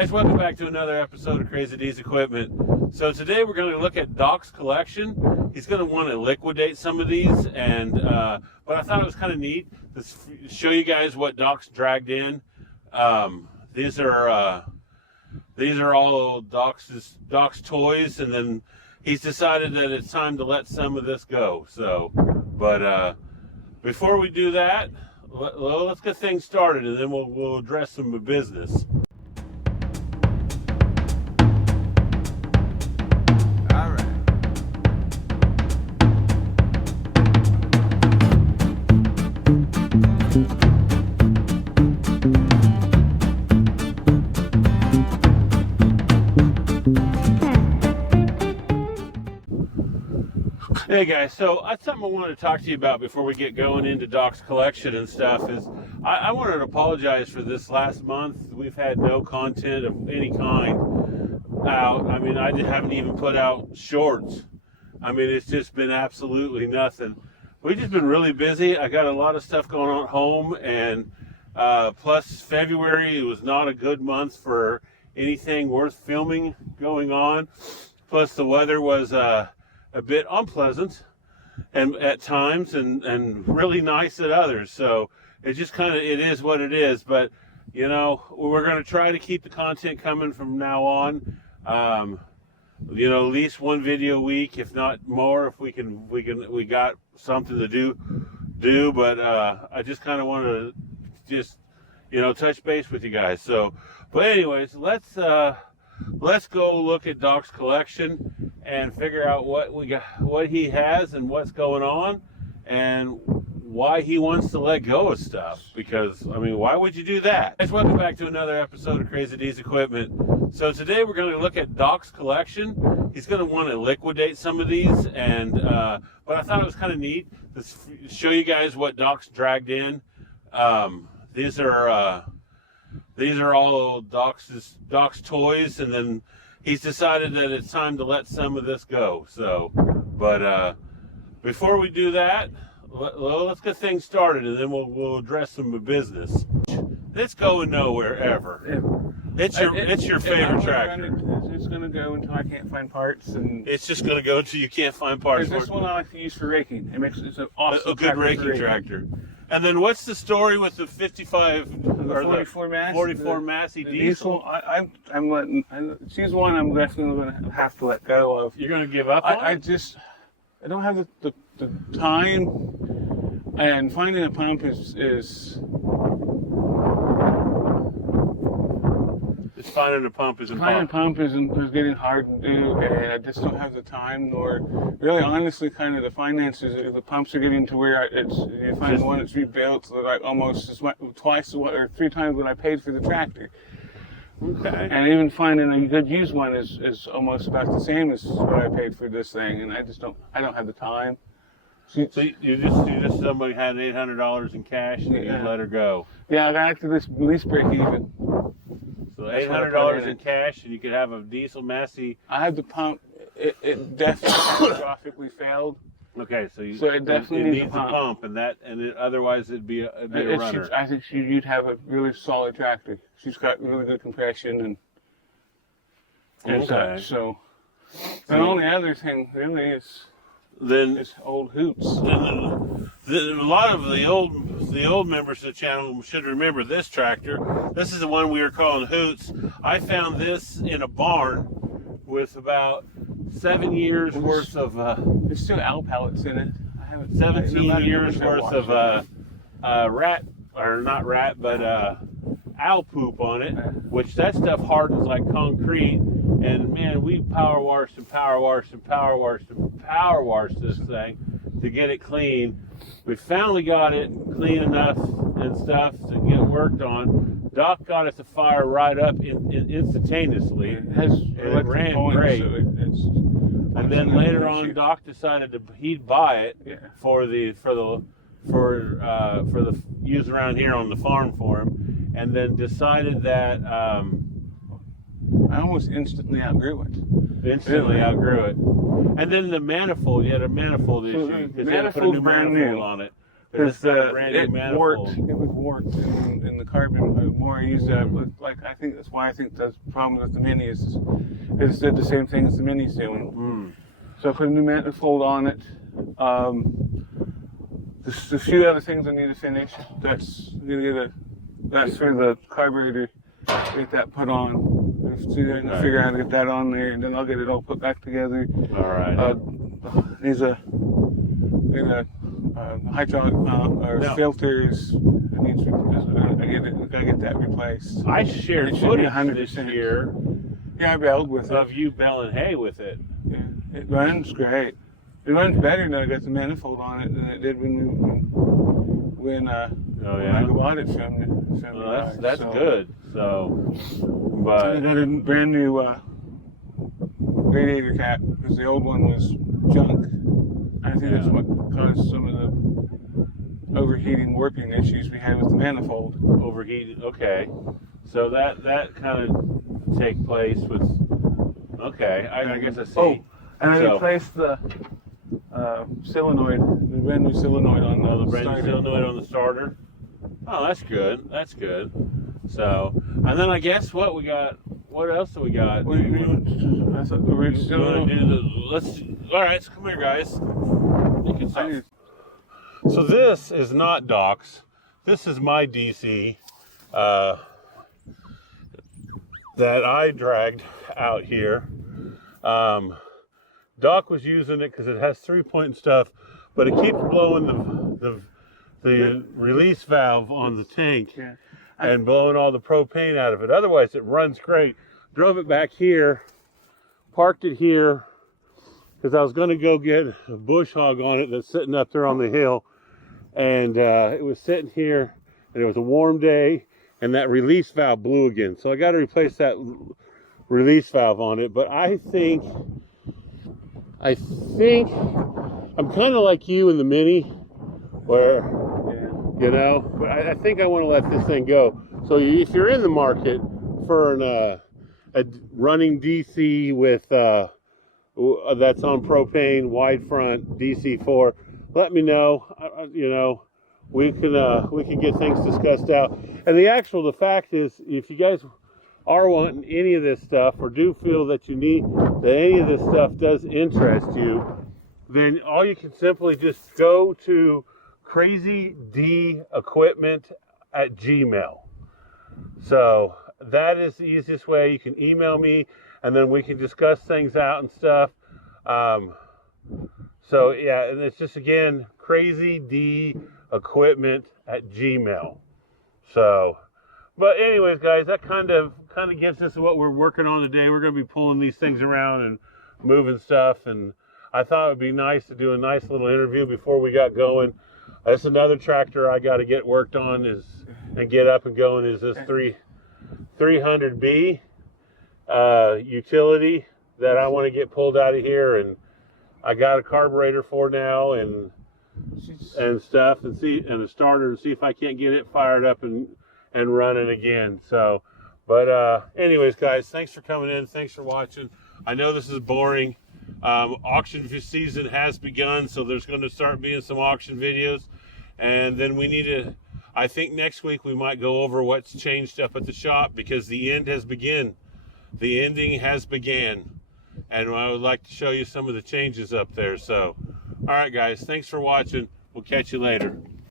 Guys, welcome back to another episode of Crazy D's Equipment. So today we're going to look at Doc's collection. He's going to want to liquidate some of these, and but I thought it was kind of neat to show you guys what Doc's dragged in. These are all Doc's toys, and then he's decided that it's time to let some of this go. So, but before we do that, let's get things started, and then we'll address some business. Hey guys, so that's something I wanted to talk to you about before we get going into Doc's collection and stuff. Is I wanted to apologize for this last month. We've had no content of any kind out. I mean, I haven't even put out shorts. I mean, it's just been absolutely nothing. We've just been really busy. I got a lot of stuff going on at home, and plus February was not a good month for anything worth filming going on. Plus the weather was a bit unpleasant and at times and really nice at others, so it just kind of, it is what it is. But you know, we're going to try to keep the content coming from now on. You know, at least one video a week, if not more, if we got something to do. But I just kind of want to just, you know, touch base with you guys. So, but anyways, let's go look at Doc's collection and figure out what he has and what's going on and why he wants to let go of stuff. Because, I mean, why would you do that? Guys, welcome back to another episode of Crazy D's Equipment. So today we're going to look at Doc's collection. He's going to want to liquidate some of these, and but I thought it was kind of neat to show you guys what Doc's dragged in. These are all Doc's toys, and then he's decided that it's time to let some of this go. So, but before we do that, let's get things started, and then we'll address some business. It's going nowhere ever. It's your favorite tractor. It's going to go until I can't find parts, and it's just going to go until you can't find parts. This one I like to use for raking. It's an awesome a good raking tractor. And then what's the story with the 55 or 44 Massey? 44 Massey diesel? I'm letting. She's one I'm definitely going to have to let go of. You're going to give up on it? I don't have the time, and finding a pump is finding a pump is finding a pump is getting hard to do, and I just don't have the time, nor really honestly kind of the finances. If the pumps are getting to where you find one that's rebuilt that I almost twice or three times what I paid for the tractor. Okay. And even finding a good used one is almost about the same as what I paid for this thing, and I don't have the time. So you just somebody had $800 in cash and you let her go. Yeah, I got to this lease break even. So $800 in cash, and you could have a diesel Massey. I had the pump. It definitely catastrophically failed. Okay, so it definitely needs a pump, otherwise it'd be a runner. I think you'd have a really solid tractor. She's got really good compression and such. So the only other thing really is old hoots. A lot of the old members of the channel should remember this tractor. This is the one we were calling Hoots. I found this in a barn with about 7 years worth of there's still owl pellets in it. I haven't 17 years worth of owl poop on it, which that stuff hardens like concrete. And man, we power washed this thing to get it clean. We finally got it clean enough and stuff to get worked on. Doc got it to fire right up instantaneously. It ran great. And then later on, Doc decided he'd buy it for the use around here on the farm for him, and then decided that I almost instantly outgrew it. And then the manifold, you had a manifold issue because you had to put a new manifold on it. Because it warped. It was warped in the carbon. The more I use that, like I think that's why I think that's the problem with the Mini is it did the same thing as the Mini's doing. So I put a new manifold on it. There's a few other things I need to finish. That's for the carburetor. Get that put on. Figure out how to get that on there, and then I'll get it all put back together. All right. There's a hydraulic filters. I gotta get that replaced. I shared footage this year. Yeah, I bailed with it. Of you baling hay with it. Yeah, it runs great. It runs better now I got the manifold on it than it did when I bought it from you. That's good. So, but I got a brand new radiator cap because the old one was junk. I think that's what caused some of the overheating, warping issues we had with the manifold. Overheating. Okay. So that kind of take place with. Okay, I guess I see. Oh, and I replaced the solenoid, the brand new solenoid on the brand new solenoid on the starter. Oh, that's good. That's good. So, and then I guess what we got. What else do we got? All right, so come here, guys. So this is not Doc's. This is my DC that I dragged out here. Doc was using it because it has 3-point and stuff, but it keeps blowing the release valve on the tank and blowing all the propane out of it. Otherwise, it runs great. Drove it back here, parked it here, because I was going to go get a bush hog on it that's sitting up there on the hill. And it was sitting here, and it was a warm day, and that release valve blew again. So I got to replace that release valve on it. But I think I'm kind of like you in the Mini, where, you know, but I think I want to let this thing go. So if you're in the market for a running DC with that's on propane, wide front DC4, let me know. You know, we can get things discussed out. And the fact is, if you guys are wanting any of this stuff, or do feel that you need that any of this stuff does interest you, then all you can simply just go to crazyd.equipment@gmail. So that is the easiest way. You can email me, and then we can discuss things out and stuff. So yeah, and it's just, again, crazyd.equipment@gmail. So, but anyways, guys, that kind of gives us what we're working on today. We're going to be pulling these things around and moving stuff, and I thought it would be nice to do a nice little interview before we got going. That's another tractor I got to get worked on and get up and going is this 300B utility that I want to get pulled out of here, and I got a carburetor for now and stuff, and a starter, and see if I can't get it fired up and running again. So, but anyways, guys, thanks for coming in. Thanks for watching. I know this is boring. Auction season has begun, so there's going to start being some auction videos, and then we need to. I think next week we might go over what's changed up at the shop, because the end has begun. The ending has began. And I would like to show you some of the changes up there. So, all right, guys, thanks for watching. We'll catch you later.